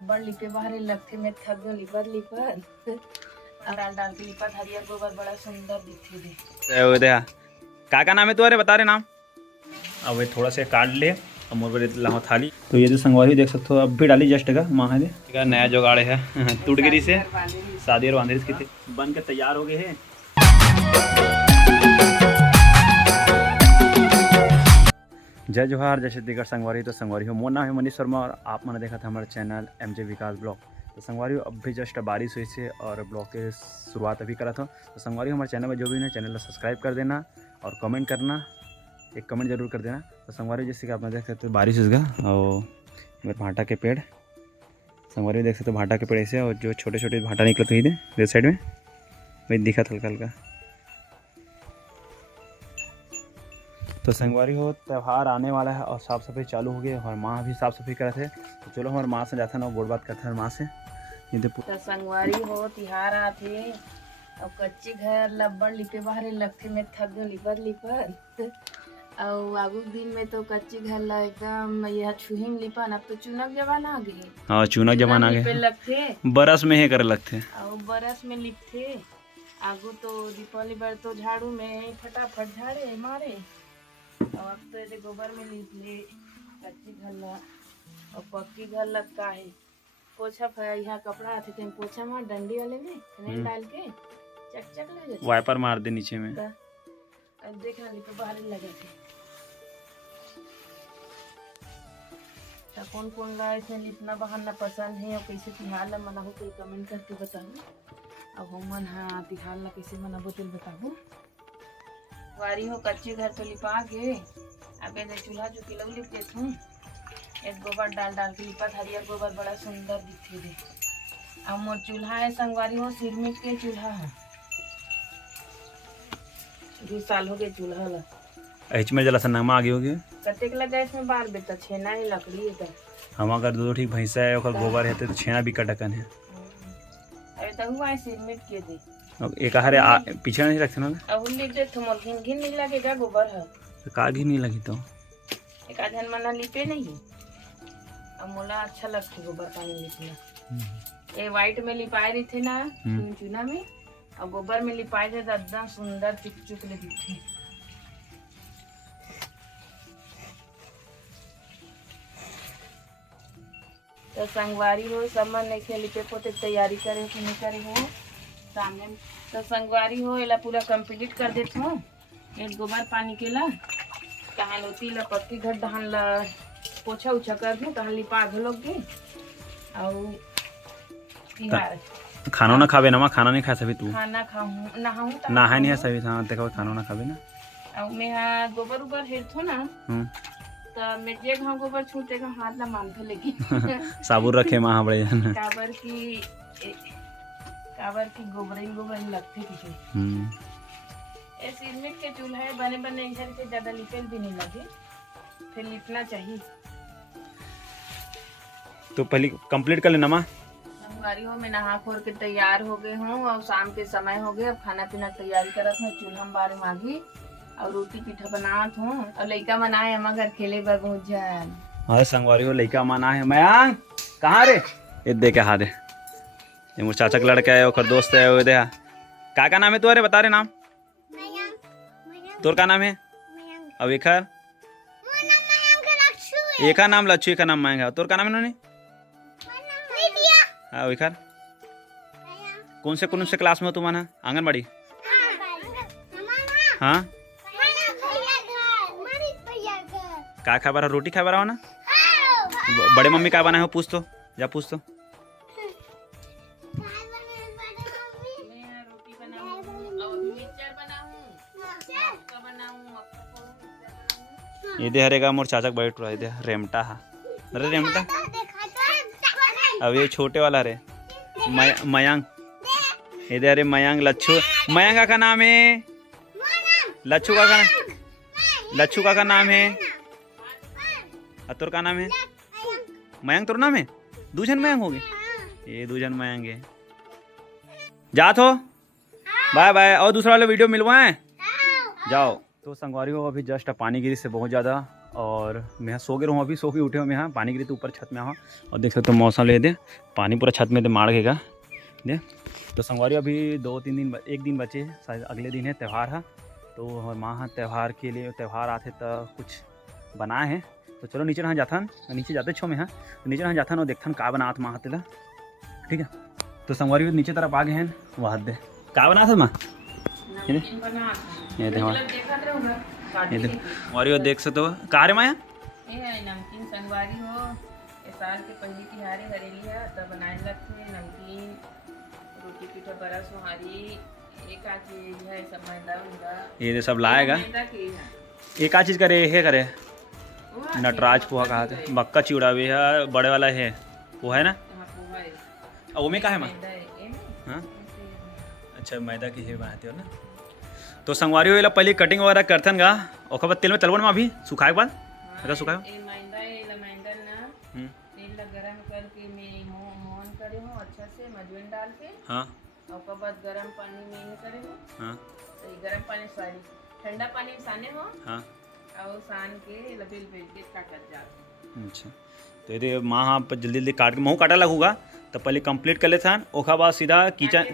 बड़ लिपे बाहर लगते मैं थक गो लिपत लिपत डाल डाल के लिपत हरियर गोबर बड़ा सुंदर दिखते दे। देखा का नाम है तुम्हारे बता रहे नाम। अब ये थोड़ा सा काट ले और मोर लाओ थाली। तो ये जो संगवारी देख सकते हो अब भी डाली जस्ट का माँ है नया जुगाड़ है टूट गिरी से शादी और बांधे की बन के तैयार हो गए हैं। जय जोहार जय छत्तीसगढ़ संगवारी। तो संगवारी हो मोर नाम है मनीष शर्मा और आप मैंने देखा था हमारे चैनल MJ विकास ब्लॉग। तो संगवारी हो अब भी जस्ट बारिश हुई से और ब्लॉग के शुरुआत अभी करा था। तो संगवारी हो हमारे चैनल में जो भी है चैनल को सब्सक्राइब कर देना और कमेंट करना, एक कमेंट जरूर कर देना। तो संगवारी जैसे कि आप देख सकते हो बारिश उसका और मेरे भाटा के पेड़ संगवारी देख सकते हो भाटा के पेड़ ऐसे और जो छोटे छोटे भाटा निकले तो इधर साइड में वही दिखा था हल्का हल्का। तो संगवारी हो त्यौहार आने वाला है और साफ़ सफाई चालू हो गई और माँ भी साफ़ सफाई करे थे। तो चलो हमारे माँ से जाता ना गोड़ बात करते हैं माँ से। तो संगवारी हो तिहार आथे और कच्चे घर लब्बड़ लिपे बाहर लगते मैं थक गो लिपत लिपत और आगू दिन में तो कच्चे घर ला एकदम यह छुहिम लिपन। अब तो चुनक जमाना आ गए। हाँ चुनक जमाना आ गए लगते बरस में ही करे लगते और बरस में लिपथे। आगू तो दीपावली बर तो झाड़ू में फटाफट झाड़े मारे और अब तो ये गोबर में लिप ले कच्ची घर ला और पक्की घर लगता है। पोछा यहाँ कपड़ा आते थे पोछा मार डंडी वाले में नहीं डाल के चक चक लग जाते वाइपर मार दे नीचे में। अब देखना लिपे बाहर लगे थे तो कौन कौन ला इसमें लिपना बहाना पसंद है और कैसे तिहार ला मनाहो कोई कमेंट करके बताओ। अब हम मन हाँ तिहार ला कैसे मनाबो तेल बताओ। वारी हो कच्चे घर तो लिपा के अब ये चूल्हा जो किलो लिप देती हूँ एक गोबर डाल डाल के लिपत हरियर गोबर बड़ा सुंदर दिखते दे। अब मोर चूल्हा है संगवारी हो सिरमिट के चूल्हा है 2 साल हो गए चूल्हा ला। एच में जला सन्ना आगे हो गए कतेक लगा इसमें बार बेटा छेना ही लकड़ी है। हम अगर दो ठीक भैंसा है और गोबर है तो छेना भी कटकन है। अरे तो हुआ है सिरमिट के दे अब एक हरे पीछे नहीं रखते ना अब लिप दे तो मोर घिन घिन नहीं लगेगा गोबर है तो का घी नहीं लगी तो एक आधन मना लिपे नहीं। अब मोला अच्छा लगता गोबर पानी लिपना। ये व्हाइट में लिपाए रही थे ना चूना में और गोबर में लिपाए थे तो एकदम सुंदर चुक चुक ले दिखते। तो संगवारी हो सब मन नहीं लिपे पोते तैयारी करे कि नहीं करे हो सामने। तो संगवारी हो एला पूरा कंप्लीट कर देते हो एक गोबर पानी के ला कहाँ होती ला पक्की घर दहन ला पोछा उछा कर दूँ कहाँ लिपा लोग के और तिहार खाना ना खावे ना खाना नहीं खा सभी तू खाना खाऊँ नहाऊँ नहा नहीं है सभी हाँ देखो खाना ना खावे ना और मैं हाँ गोबर उबर हेरथो ना तो मेरे घाव गोबर छूटे का हाथ ना मानते लेकिन साबुन रखे माँ बड़े काबर की गोबर लगते किसी ये सिरमिट के चूल्हा बने बने इधर से ज्यादा लिपेल भी नहीं लगे फिर लिपना चाहिए। तो पहले कंप्लीट कर लेना माँ। संगवारी हो मैं नहा खोर के तैयार हो गए हूँ और शाम के समय हो गए। अब खाना पीना तैयारी करत हूँ चूल्हा बारे मांगी और रोटी पीठा बनात हूँ और लड़का मनाए हम घर खेले बर बहुत जान। हाँ संगवारी हो लड़का मना है मयांग कहाँ रे ये दे के हाथ ये मोर चाचा का लड़का है और दोस्त है वो दे का नाम है तुम्हारे बता रहे नाम तोर का नाम है अब एक नाम लच्छू एक नाम मयंक है तोर का नाम है हाँ विखार कौन से क्लास में हो तुम आंगनबाड़ी हाँ का खा बरा रोटी खा बरा हो ना बड़े मम्मी का बना हो पूछ तो जा पूछ तो ये दे हरेगा मोर चाचा बैठ रहा है दे रेमटा हा अरे रेमटा अब ये छोटे वाला रे मयंक ये दे अरे मयंक लच्छू मयंक का नाम है लच्छू का नाम है अतुर का नाम है मयंक तोर नाम है दूजन मयंक हो गए ये दूजन मयंक है जात हो बाय बाय और दूसरा वाला वीडियो मिलवाएं जाओ। तो संगवारी हो अभी जस्ट पानी गिरी से बहुत ज़्यादा और मैं यहाँ सो गया हूँ, अभी सो के उठे हूँ मैं यहाँ, पानी गिरी तो ऊपर छत में आऊँ और देख सकते हो मौसम ले दे, पानी पूरा छत में दे मार घेगा दे। तो संगवारी अभी 2-3 दिन एक दिन बचे हैं, शायद अगले दिन है त्यौहार है, तो हमारे माँ त्यौहार के लिए त्यौहार आते तो कुछ बनाए हैं। तो चलो नीचे यहाँ जाथन, नीचे जाते छो में यहाँ, तो नीचे यहाँ जाथन और देखथन का बनात माँ हाथे ला, ठीक है। तो संगवारी नीचे तरफ आ गए हैं, वहाँ दे का बना था माँ, ये दे और देख सकते हो का रे माया, नमकीन संगवारी हो ए साल के पहली तिहारी हरेली है तब बनाए लगथे नमकीन रोटी पीठा बड़ा सुहारी एक आ चीज है सब मैदा उंदा ये सब लाएगा। एक आ चीज करे है करे नटराज पोहा कहा थे, मक्का चिवड़ा भी है बड़े वाला है वो है ना, और वो में का है माँ, हाँ अच्छा मैदा की है बनाते हो ना। तो संगवारी वाला पहले कटिंग वगैरह करथन गा, और बाद तेल में तलवन में अभी सुखाए के बाद अगर सुखाए तेल ला गरम करके मैं मोहन करे हो अच्छा से मजवन डाल के, हाँ और बाद गरम पानी में ये करे हो, हाँ तो गरम पानी सॉरी ठंडा पानी में साने हो, हाँ और सान के लबेल बेल के काटत जाते। अच्छा तो ये माँ हाँ पर जल्दी जल्दी काट के महू काटा लगूगा, तो पहले कंप्लीट कर लेते हैं, ओखा बाद सीधा किचन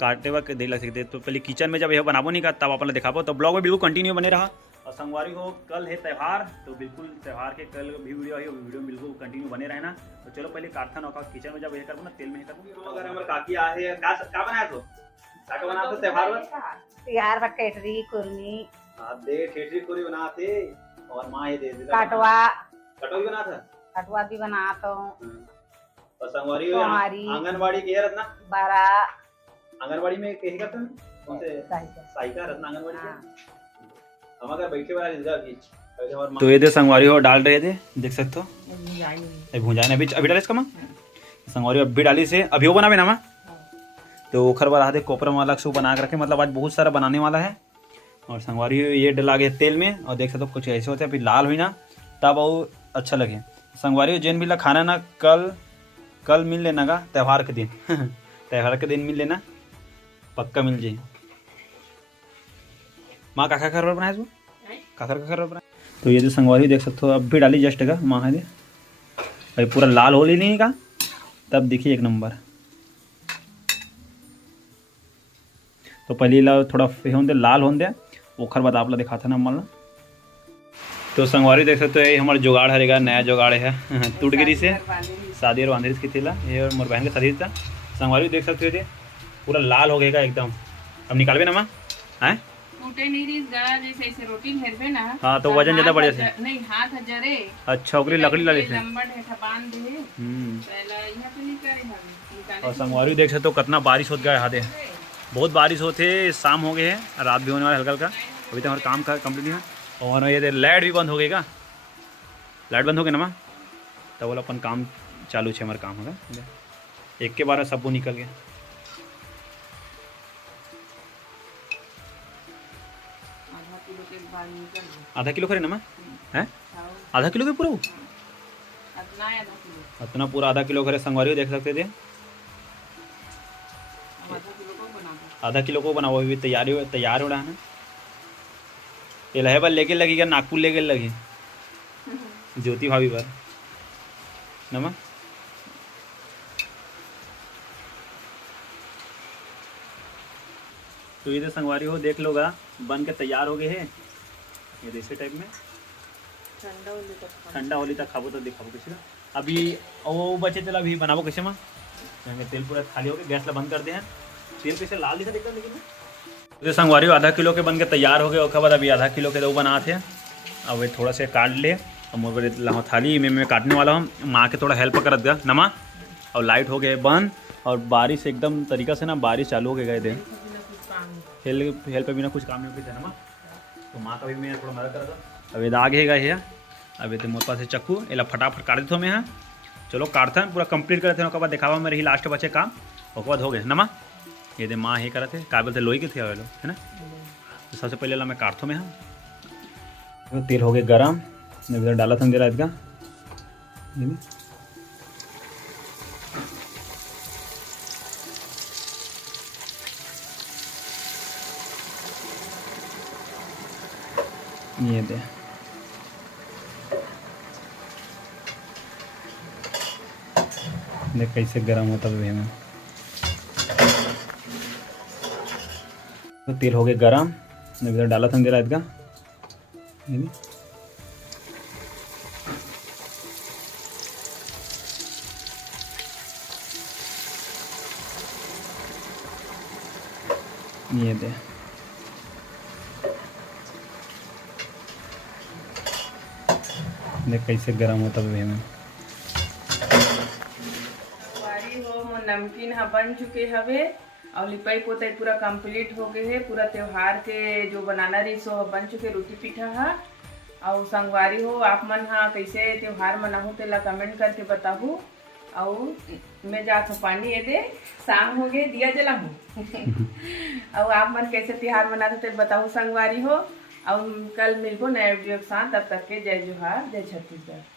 काटे वक्त देरी लग सकती है। तो पहले किचन में जब यह बनाबो नहीं का तब अपन दिखाबो, तो ब्लॉग में बिल्कुल कंटिन्यू बने रहा। और संगवारी हो कल है त्यौहार, तो बिल्कुल त्यौहार के कल भी वीडियो है, वीडियो में बिल्कुल कंटिन्यू बने रहना। तो चलो पहले काटथन और किचन में जब ये करबो ना तेल में ही करबो। अगर हमारे काकी आ है का बनाया तो का बनाया तो त्यौहार पर केटरी कुरनी हां दे ठेठरी पूरी बनाते, और मां ये दे देता कटवा भी बना था, कटवा भी बनाता हूँ। और संगवारी हो आंगनवाड़ी के रत्ना बारा आंगनवाड़ी में कहीं करते हैं कौन से साइका रत्ना आंगनवाड़ी के हम अगर बैठे वाला इसका बीच। तो ये दे संगवारी हो डाल रहे थे, देख सकते हो भुंजाने अभी डाले इसका मां संगवारी अभी डाली से अभी वो बनावे ना मां, तो ओखर वाला हाथे कोपरा वाला सू बना के रखे, मतलब आज बहुत सारा बनाने वाला है। और संगवारी ये डला गया तेल में, और देख सकते हो कुछ ऐसे होते हैं, फिर लाल हुई ना तब वो अच्छा लगे। संगवारी जेन भी ला खाना ना कल मिल लेना का त्यौहार के दिन त्यौहार के दिन मिल लेना पक्का मिल जाए। माँ काका खरवर बनाए तू काकर का खरवर बनाए। तो ये जो संगवारी देख सकते हो अब भी डाली जस्ट का माँ है भाई पूरा लाल हो नहीं का, तब देखिए एक नंबर। तो पहले ला थोड़ा होंदे लाल होंदे, ओखर बाद आप ला दिखाता ना मल्ला। तो संगवारी देख सकते हो ये हमारा जुगाड़ हरेगा, नया जुगाड़ है टूटगिरी से शादी और बांधरी की थी ला, ये और मोर बहन का शादी था। संगवारी देख सकते हो पूरा लाल हो गएगा एकदम। अब निकालबे ना माँ हैं टूटे नहीं रही गा जैसे ऐसे रोटी हेरबे ना, हाँ तो वजन ज्यादा बढ़ जाए नहीं हाथ जरे अच्छा ओकरी लकड़ी ला लेते लंबड़ है ठपान दे पहला यहां पे नहीं करे हम। और संगवारी देख सकते हो कितना बारिश होत गया हाथे, बहुत बारिश होते, शाम हो गए हैं रात भी होने वाला हल्का हल्का, अभी तक हमारा काम कंप्लीट नहीं है। और ये लाइट भी बंद हो गई का, लाइट बंद हो गई ना माँ, तब बोला अपन काम चालू है हमारा काम होगा एक के बार सब निकल गया। आधा किलो करे ना माँ है, आधा किलो के पूरा इतना पूरा आधा किलो करे संगवारी देख सकते थे, आधा किलो को बनाओ अभी तैयार हो रहा है ना। ये लहे पर लेके लगी क्या नागपुर लेके लगी ज्योति भाभी पर नमा। तो ये संगवारी हो देख लोगा बन के तैयार हो गए हैं, ये देसी टाइप में ठंडा होली तक खाबो तो दिखाबो कैसे ना। अभी वो बचे चला अभी बनाबो कैसे माँ, तेल पूरा खाली हो गया, गैस ला बंद कर दे हैं, तेल कैसे लाल दिखा एकदम। लेकिन तो संगवारी आधा किलो के बन के तैयार हो गए, उसके बाद अभी आधा किलो के दो बनाते हैं। अब वे थोड़ा से काट ले और मोर थाली में मैं काटने वाला हूँ, माँ के थोड़ा हेल्प करत गया नमा। और लाइट हो गए बंद, और बारिश एकदम तरीका से ना बारिश चालू हो गए थे, हेल्प बिना कुछ काम नहीं होती नमा। तो माँ का भी मैं थोड़ा मदद करता। अब ये आगे है अभी तो मोर पास है चक्कू, एला फटाफट काट देते मैं यहाँ। चलो काटते हैं पूरा कंप्लीट करते हैं, उसके बाद दिखावा मेरे ही लास्ट बचे काम, उसके बाद हो गए नमा। ये दे माँ ही करे थे का बोलते लोई के थे लोग है ना। तो सबसे पहले ला मैं काटता मैं यहाँ, तेल हो गया गरम, इधर डाला था मेरा इसका ये दे देख कैसे गर्म होता है में। तो तेल हो गया गरम, इधर डाला था रात का ये दे। देख कैसे गरम होता है में। हो मोर नमकीन हा बन चुके हवे और लिपाई पोताई पूरा कंप्लीट हो गए है। पूरा त्योहार के जो बनाना रही सो बन चुके रोटी पीठा हा। और संगवारी हो आप मन हा कैसे त्योहार मनाहू तेला कमेंट करके बताहू। और मैं जात हूँ पानी ये दे, शाम हो गए दिया जलाहूँ। और आप मन कैसे त्योहार मनाते थे बताओ संगवारी हो। और कल मिलबो नए वीडियो के साथ, तब तक के जय जोहार, जय छत्तीसगढ़।